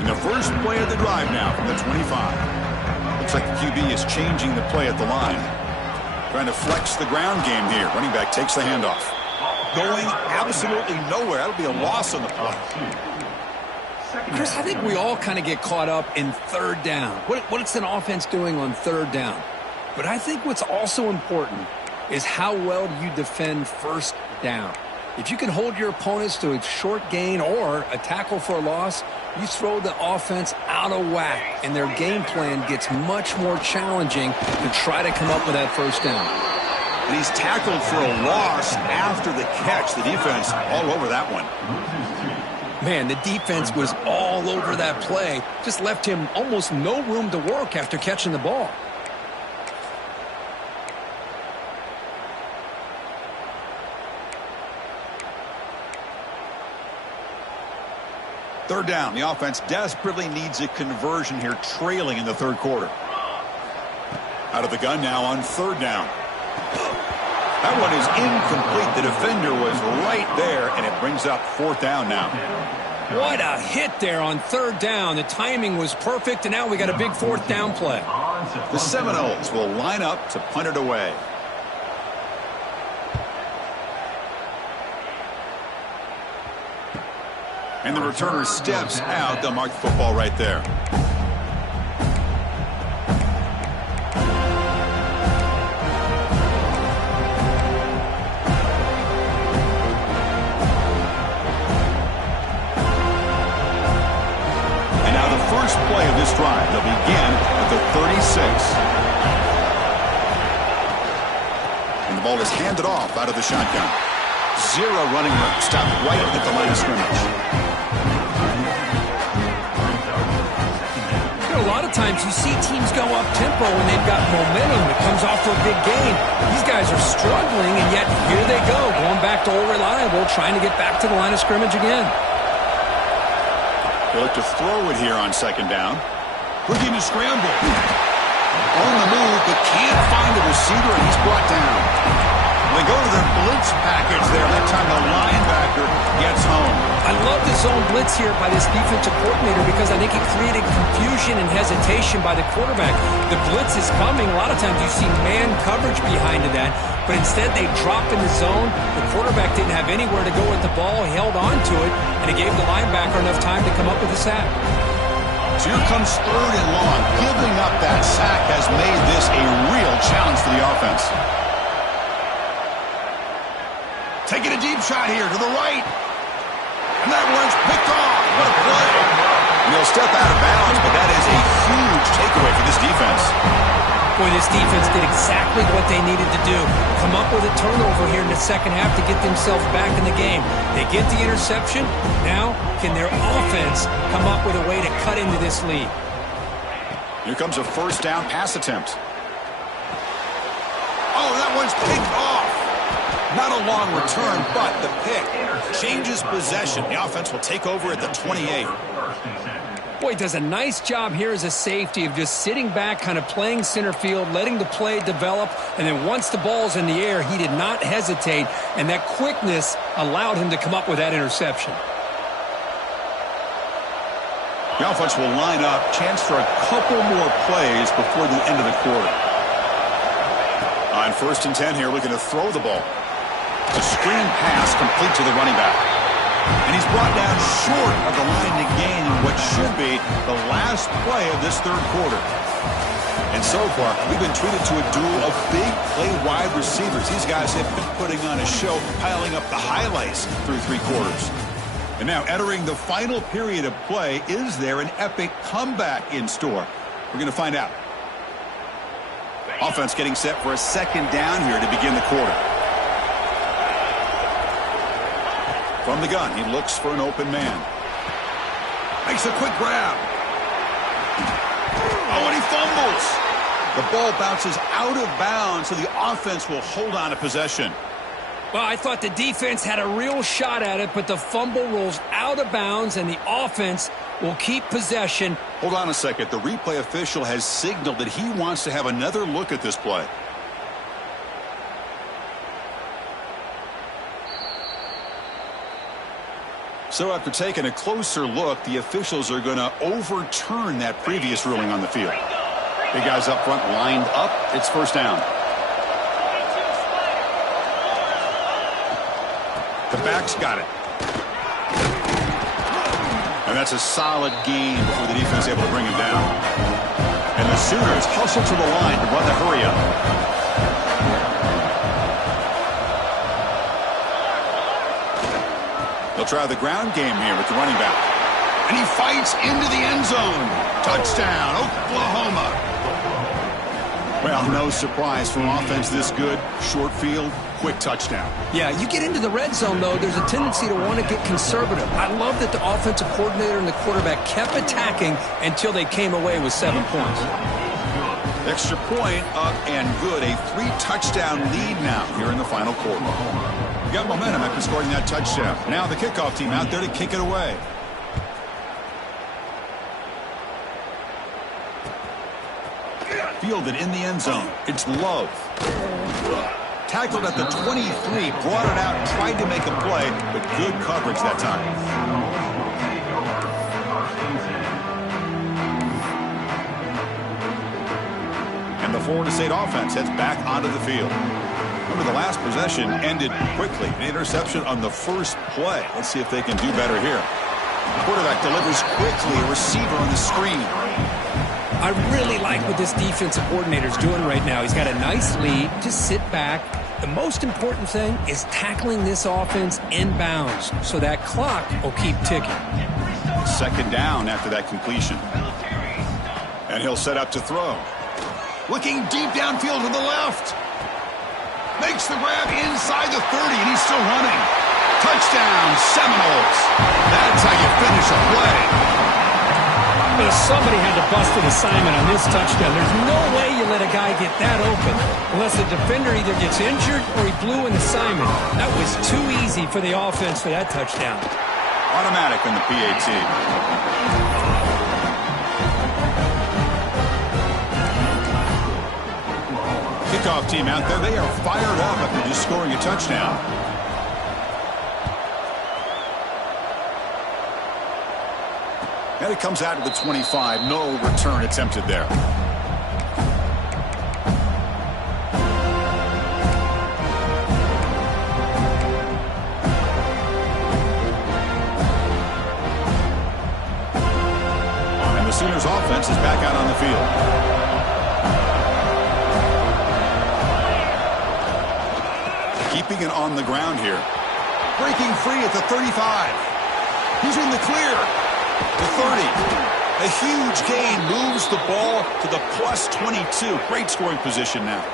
And the first play of the drive now from the 25. Looks like the QB is changing the play at the line. Trying to flex the ground game here. Running back takes the handoff. Going absolutely nowhere. That'll be a loss on the play. Chris, I think we all kind of get caught up in 3rd down. What's an offense doing on 3rd down? But I think what's also important is how well do you defend 1st down. If you can hold your opponents to a short gain or a tackle for a loss, you throw the offense out of whack, and their game plan gets much more challenging to try to come up with that 1st down. And he's tackled for a loss after the catch. The defense all over that one. Man, the defense was all over that play. Just left him almost no room to work after catching the ball. Third down. The offense desperately needs a conversion here, trailing in the 3rd quarter. Out of the gun now on 3rd down. That one is incomplete. The defender was right there, and it brings up 4th down now. What a hit there on 3rd down. The timing was perfect, and now we got a big 4th down play. The Seminoles will line up to punt it away. And the returner steps out. They'll mark the football right there. First play of this drive. They'll begin at the 36. And the ball is handed off out of the shotgun. 0 running room. Stopped right at the line of scrimmage. You know, a lot of times you see teams go up tempo when they've got momentum that comes off for a big game. These guys are struggling, and yet here they go, going back to old reliable, trying to get back to the line of scrimmage again. They look to throw it here on 2nd down. Looking to scramble. On the move, but can't find the receiver, and he's brought down. They go to their blitz package there. That time the linebacker gets home. I love the zone blitz here by this defensive coordinator because I think it created confusion and hesitation by the quarterback. The blitz is coming. A lot of times you see man coverage behind that, but instead they drop in the zone. The quarterback didn't have anywhere to go with the ball. He held on to it, and it gave the linebacker enough time to come up with a sack. So here comes 3rd and long. Giving up that sack has made this a real challenge for the offense. Taking a deep shot here to the right. And that one's picked off. What a play. And he'll step out of bounds, but that is a huge takeaway for this defense. Boy, this defense did exactly what they needed to do. Come up with a turnover here in the 2nd half to get themselves back in the game. They get the interception. Now, can their offense come up with a way to cut into this lead? Here comes a 1st down pass attempt. Oh, that one's picked off. Not a long return, but the pick changes possession. The offense will take over at the 28. Boy, does a nice job here as a safety of just sitting back, kind of playing center field, letting the play develop, and then once the ball's in the air, he did not hesitate, and that quickness allowed him to come up with that interception. The offense will line up. Chance for a couple more plays before the end of the quarter. On 1st and 10 here, looking to throw the ball. It's a screen pass complete to the running back. And he's brought down short of the line to gain what should be the last play of this 3rd quarter. And so far, we've been treated to a duel of big play wide receivers. These guys have been putting on a show, piling up the highlights through 3 quarters. And now entering the final period of play, is there an epic comeback in store? We're going to find out. Offense getting set for a 2nd down here to begin the quarter. From the gun, he looks for an open man. Makes a quick grab. Oh, and he fumbles. The ball bounces out of bounds, so the offense will hold on to possession. Well, I thought the defense had a real shot at it, but the fumble rolls out of bounds, and the offense will keep possession. Hold on a second. The replay official has signaled that he wants to have another look at this play. So after taking a closer look, the officials are going to overturn that previous ruling on the field. Big guys up front lined up. It's 1st down. The back's got it. And that's a solid gain before the defense is able to bring him down. And the Sooners hustle to the line to run the hurry up. They'll try the ground game here with the running back. And he fights into the end zone. Touchdown, Oklahoma. Well, no surprise from offense this good. Short field, quick touchdown. Yeah, you get into the red zone, though, there's a tendency to want to get conservative. I love that the offensive coordinator and the quarterback kept attacking until they came away with 7 points. Extra point up and good. A 3-touchdown lead now here in the final quarter. You got momentum after scoring that touchdown. Now the kickoff team out there to kick it away. fielded in the end zone. It's Love. Tackled at the 23, brought it out, tried to make a play, but good coverage that time. And the Florida State offense heads back onto the field. Remember, the last possession ended quickly. An interception on the first play. Let's see if they can do better here. The quarterback delivers quickly, a receiver on the screen. I really like what this defensive coordinator is doing right now. He's got a nice lead. Just sit back. The most important thing is tackling this offense inbounds so that clock will keep ticking. Second down after that completion. And he'll set up to throw. Looking deep downfield to the left. Makes the grab inside the 30, and he's still running. Touchdown, Seminoles. That's how you finish a play. But somebody had to bust an assignment on this touchdown. There's no way you let a guy get that open unless the defender either gets injured or he blew an assignment. That was too easy for the offense for that touchdown. Automatic in the PAT. Kickoff team out there, they are fired up after just scoring a touchdown. And it comes out to the 25. No return attempted there. And the Sooners offense is back out on the field. Keeping it on the ground here. Breaking free at the 35. He's in the clear. The 30. A huge gain moves the ball to the plus 22. Great scoring position now.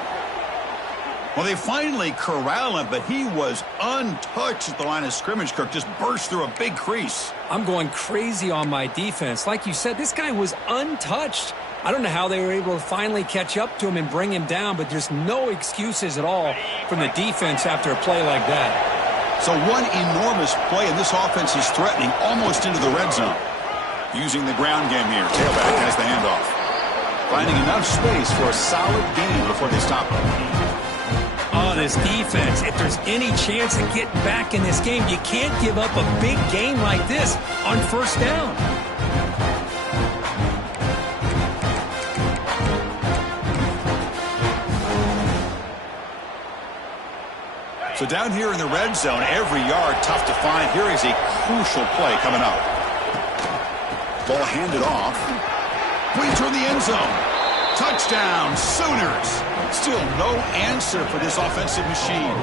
Well, they finally corral him, but he was untouched at the line of scrimmage. Kirk just burst through a big crease. I'm going crazy on my defense. Like you said, this guy was untouched. I don't know how they were able to finally catch up to him and bring him down, but there's no excuses at all from the defense after a play like that. So one enormous play, and this offense is threatening almost into the red zone. Using the ground game here. Tailback has the handoff. Finding enough space for a solid gain before they stop him. Oh, this defense. If there's any chance of getting back in this game, you can't give up a big game like this on first down. So down here in the red zone, every yard tough to find. Here is a crucial play coming up. Ball handed off. Pointer in the end zone. Touchdown, Sooners. Still no answer for this offensive machine.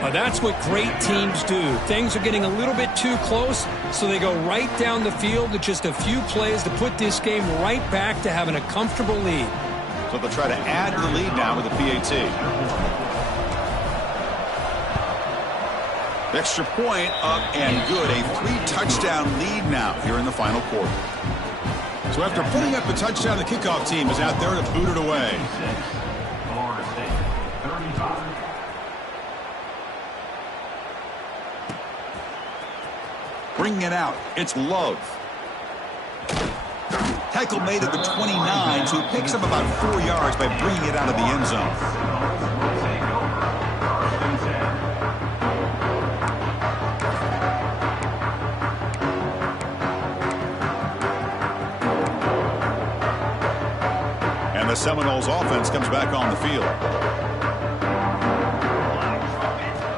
Well, that's what great teams do. Things are getting a little bit too close, so they go right down the field with just a few plays to put this game right back to having a comfortable lead. So they'll try to add to the lead now with the PAT. Extra point up and good. A 3-touchdown lead now here in the final quarter. So after putting up a touchdown, the kickoff team is out there to boot it away. Florida State, 35. Bringing it out. It's Love. Tackle made at the 29, so he picks up about 4 yards by bringing it out of the end zone. The Seminoles offense comes back on the field.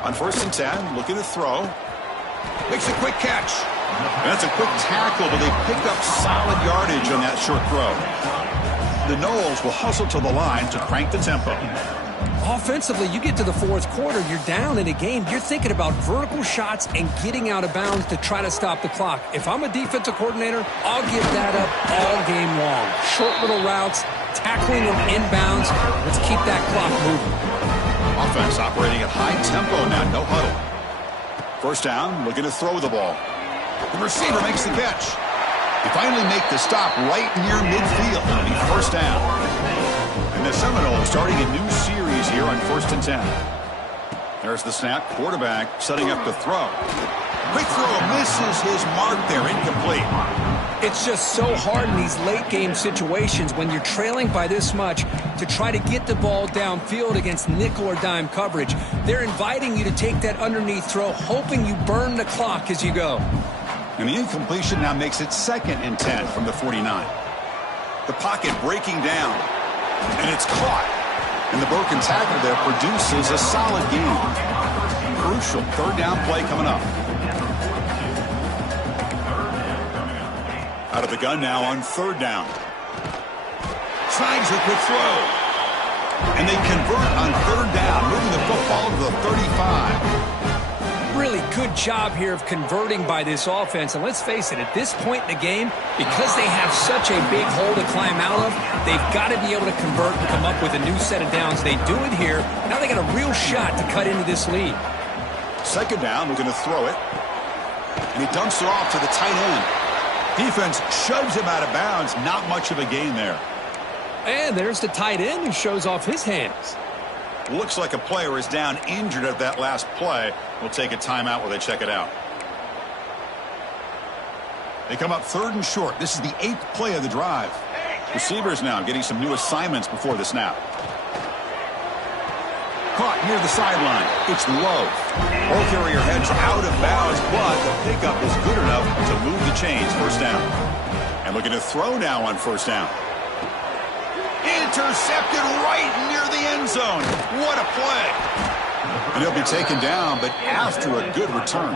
On 1st and 10, looking to throw. Makes a quick catch. That's a quick tackle, but they picked up solid yardage on that short throw. The Noles will hustle to the line to crank the tempo. Offensively, you get to the fourth quarter, you're down in a game. You're thinking about vertical shots and getting out of bounds to try to stop the clock. If I'm a defensive coordinator, I'll give that up all game long. Short little routes, tackling them inbounds. Let's keep that clock moving. Offense operating at high tempo now, no huddle. First down, looking to throw the ball. The receiver makes the catch. They finally make the stop right near midfield. It'll be first down. And the Seminoles starting a new series here on 1st and 10. There's the snap. Quarterback setting up to throw. Quick throw misses his mark there. Incomplete. It's just so hard in these late-game situations when you're trailing by this much to try to get the ball downfield against nickel or dime coverage. They're inviting you to take that underneath throw, hoping you burn the clock as you go. And the incompletion now makes it 2nd and 10 from the 49. The pocket breaking down, and it's caught. And the broken tackle there produces a solid gain. Crucial 3rd down play coming up. Out of the gun now on 3rd down. Signs a quick throw. And they convert on 3rd down, moving the football to the 35. Really good job here of converting by this offense. And let's face it, at this point in the game, because they have such a big hole to climb out of, they've got to be able to convert and come up with a new set of downs. They do it here. Now they got a real shot to cut into this lead. 2nd down, we're going to throw it. And he dumps it off to the tight end. Defense shoves him out of bounds. Not much of a gain there. And there's the tight end who shows off his hands. Looks like a player is down injured at that last play. We'll take a timeout while they check it out. They come up 3rd and short. This is the 8th play of the drive. Receivers now getting some new assignments before the snap. Caught near the sideline. It's low. Ball carrier heads out of bounds, but the pickup is good enough to move the chains. 1st down. And looking to throw now on 1st down. Intercepted right near the end zone. What a play. And he'll be taken down, but after a good return.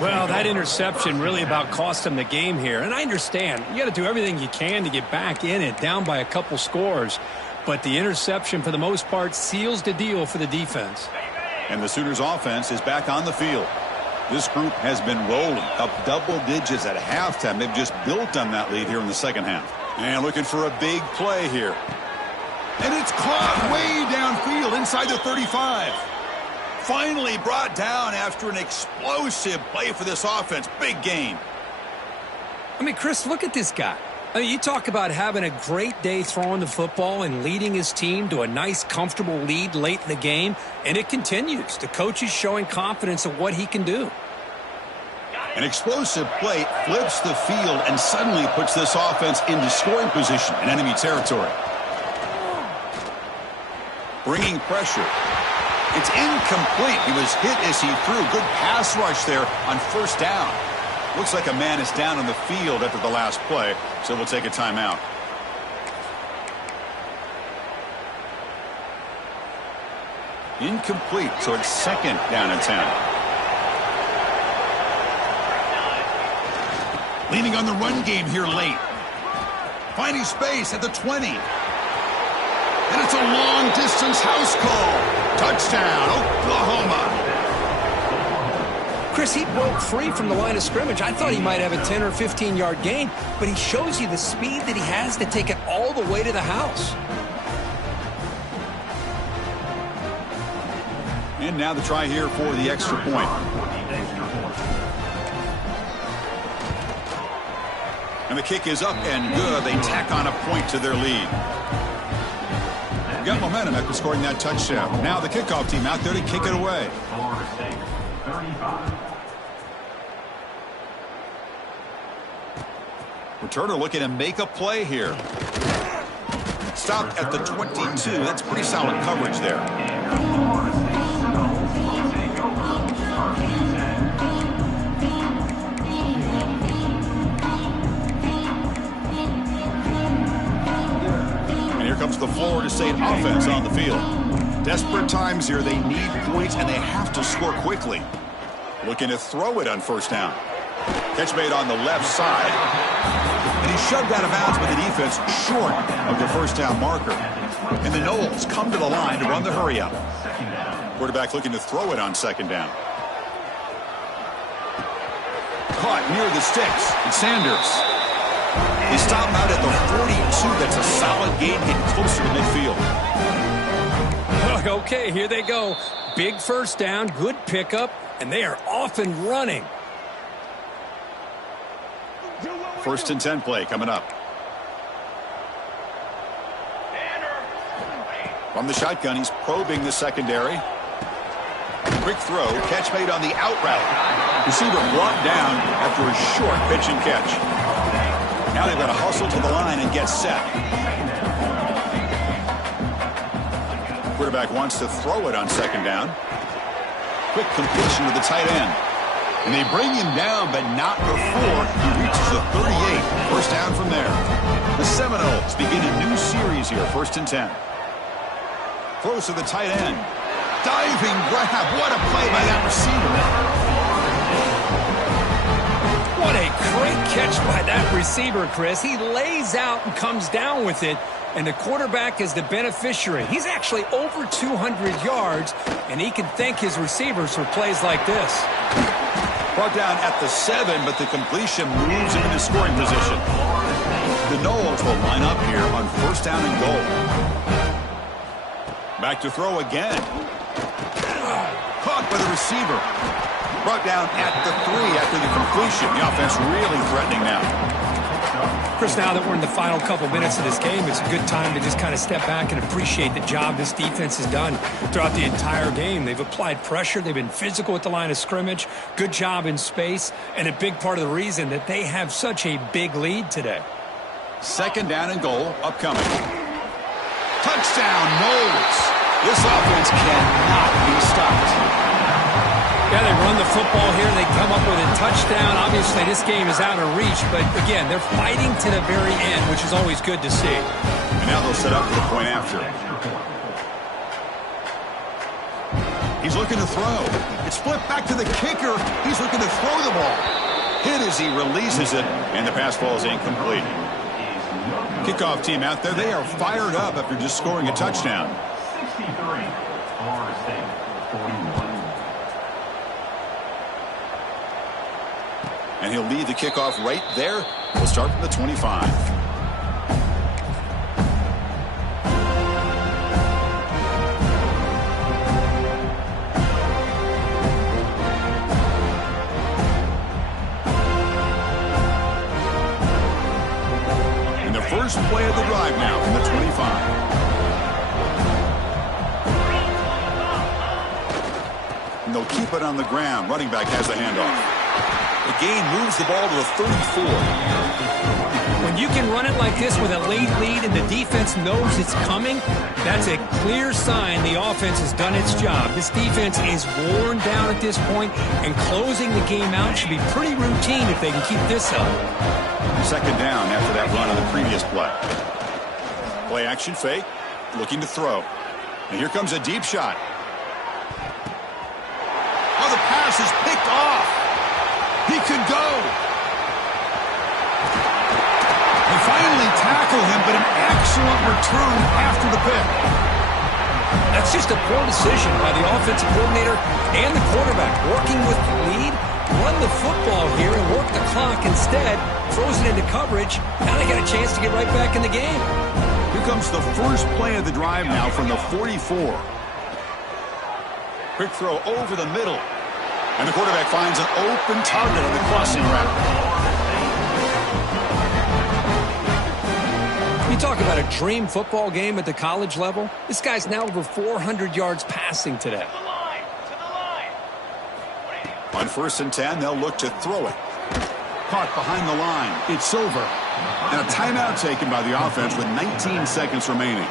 Well, that interception really about cost them the game here. And I understand. You got to do everything you can to get back in it, down by a couple scores. But the interception, for the most part, seals the deal for the defense. And the Sooners offense is back on the field. This group has been rolling up double digits at halftime. They've just built on that lead here in the 2nd half. And looking for a big play here. And it's caught way downfield inside the 35. Finally brought down after an explosive play for this offense. Big gain. I mean, Chris, look at this guy. I mean, you talk about having a great day throwing the football and leading his team to a nice, comfortable lead late in the game, and it continues. The coach is showing confidence of what he can do. An explosive play flips the field and suddenly puts this offense into scoring position in enemy territory. Bringing pressure. It's incomplete. He was hit as he threw. Good pass rush there on 1st down. Looks like a man is down on the field after the last play, so we'll take a timeout. Incomplete, so it's 2nd down and 10. Leaning on the run game here late. Finding space at the 20. And it's a long-distance house call. Touchdown, Oklahoma. Chris, he broke free from the line of scrimmage. I thought he might have a 10 or 15-yard gain, but he shows you the speed that he has to take it all the way to the house. And now the try here for the extra point. And the kick is up and good. They tack on a point to their lead. Got momentum after scoring that touchdown. Now the kickoff team out there to kick it away. Returner looking to make a play here. Stopped at the 22. That's pretty solid coverage there. And here comes the Florida State offense on the field. Desperate times here. They need points, and they have to score quickly. Looking to throw it on 1st down. Catch made on the left side. And he's shoved out of bounds by the defense short of the 1st down marker. And the Noles come to the line to run the hurry up. Quarterback looking to throw it on 2nd down. Caught near the sticks. It's Sanders. They stop him out at the 42. That's a solid gain, getting closer to midfield. Okay, here they go. Big 1st down, good pickup, and they are off and running. 1st and 10 play coming up. From the shotgun, he's probing the secondary. Quick throw, catch made on the out route. Receiver brought down after a short pitch and catch. Now they've got to hustle to the line and get set. Quarterback wants to throw it on second down. Quick completion to the tight end. And they bring him down, but not before he reaches the 38. First down from there. The Seminoles begin a new series here, 1st and 10. Throws to the tight end. Diving grab. What a play by that receiver. What a great catch by that receiver, Chris. He lays out and comes down with it, and the quarterback is the beneficiary. He's actually over 200 yards, and he can thank his receivers for plays like this. Brought down at the 7, but the completion moves him into scoring position. The Noles will line up here on 1st down and goal. Back to throw again. Caught by the receiver. Brought down at the 3 after the completion. The offense really threatening now. Chris, now that we're in the final couple minutes of this game, it's a good time to just kind of step back and appreciate the job this defense has done throughout the entire game. They've applied pressure. They've been physical at the line of scrimmage. Good job in space, and a big part of the reason that they have such a big lead today. 2nd down and goal upcoming. Touchdown, Noles. This offense cannot be stopped. Yeah, they run the football here. They come up with a touchdown. Obviously, this game is out of reach, but again, they're fighting to the very end, which is always good to see. And now they'll set up for the point after. He's looking to throw. It's flipped back to the kicker. He's looking to throw the ball. Hit as he releases it, and the pass ball is incomplete. Kickoff team out there, they are fired up after just scoring a touchdown. 63, Florida State, 41. And he'll lead the kickoff right there. We'll start from the 25. And the first play of the drive now from the 25. And they'll keep it on the ground. Running back has the handoff. The gain moves the ball to the 34. When you can run it like this with a late lead and the defense knows it's coming, that's a clear sign the offense has done its job. This defense is worn down at this point, and closing the game out should be pretty routine if they can keep this up. 2nd down after that run on the previous play. Play action fake, looking to throw. And here comes a deep shot. Oh, the pass is picked off. He could go. They finally tackle him, but an excellent return after the pick. That's just a poor decision by the offensive coordinator and the quarterback. Working with the lead, run the football here and work the clock instead. Throws it into coverage. Now they got a chance to get right back in the game. Here comes the first play of the drive now from the 44. Quick throw over the middle. And the quarterback finds an open target on the crossing route. You talk about a dream football game at the college level. This guy's now over 400 yards passing today. To the line. On 1st and 10, they'll look to throw it. Caught behind the line. It's over. And a timeout taken by the offense with 19 seconds remaining.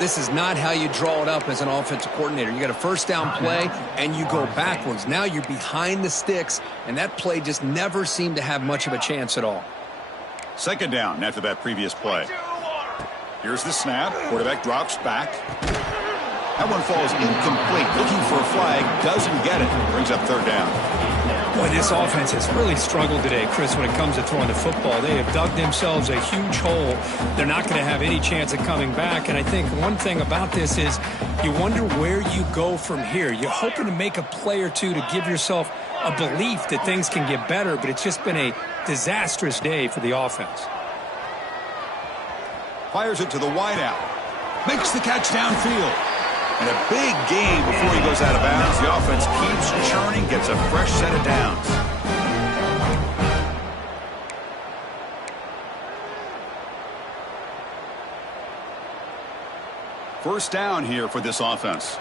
This is not how you draw it up as an offensive coordinator. You got a 1st down play, and you go backwards. Now you're behind the sticks, and that play just never seemed to have much of a chance at all. 2nd down after that previous play. Here's the snap. Quarterback drops back. That one falls incomplete. Looking for a flag. Doesn't get it. Brings up 3rd down. Boy, this offense has really struggled today, Chris, when it comes to throwing the football. They have dug themselves a huge hole. They're not going to have any chance of coming back. And I think one thing about this is you wonder where you go from here. You're hoping to make a play or two to give yourself a belief that things can get better, but it's just been a disastrous day for the offense. Fires it to the wideout. Makes the catch downfield. And a big gain before he goes out of bounds. The offense keeps churning, gets a fresh set of downs. First down here for this offense.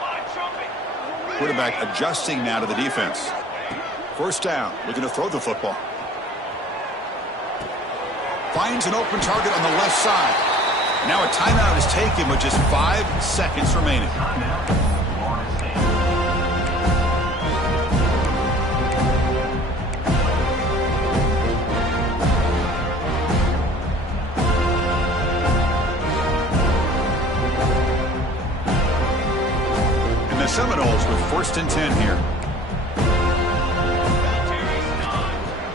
Line, trumpet. Quarterback adjusting now to the defense. First down, looking to throw the football. Finds an open target on the left side. Now a timeout is taken with just 5 seconds remaining. And the Seminoles with 1st and 10 here.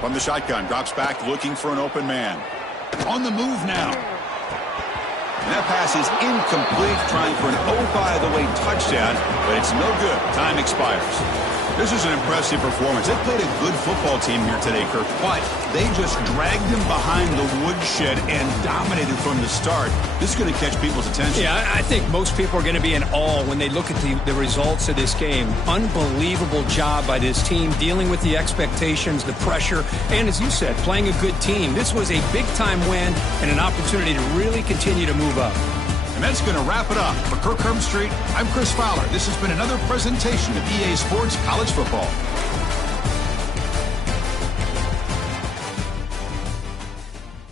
From the shotgun, drops back looking for an open man. On the move now. And that pass is incomplete, trying for an oh-by-the-way touchdown, but it's no good. Time expires. This is an impressive performance. They played a good football team here today, Kirk, but they just dragged them behind the woodshed and dominated from the start. This is going to catch people's attention. Yeah, I think most people are going to be in awe when they look at the results of this game. Unbelievable job by this team, dealing with the expectations, the pressure, and as you said, playing a good team. This was a big-time win and an opportunity to really continue to move up. And that's going to wrap it up. For Kirk Herbstreit, I'm Chris Fowler. This has been another presentation of EA Sports College Football.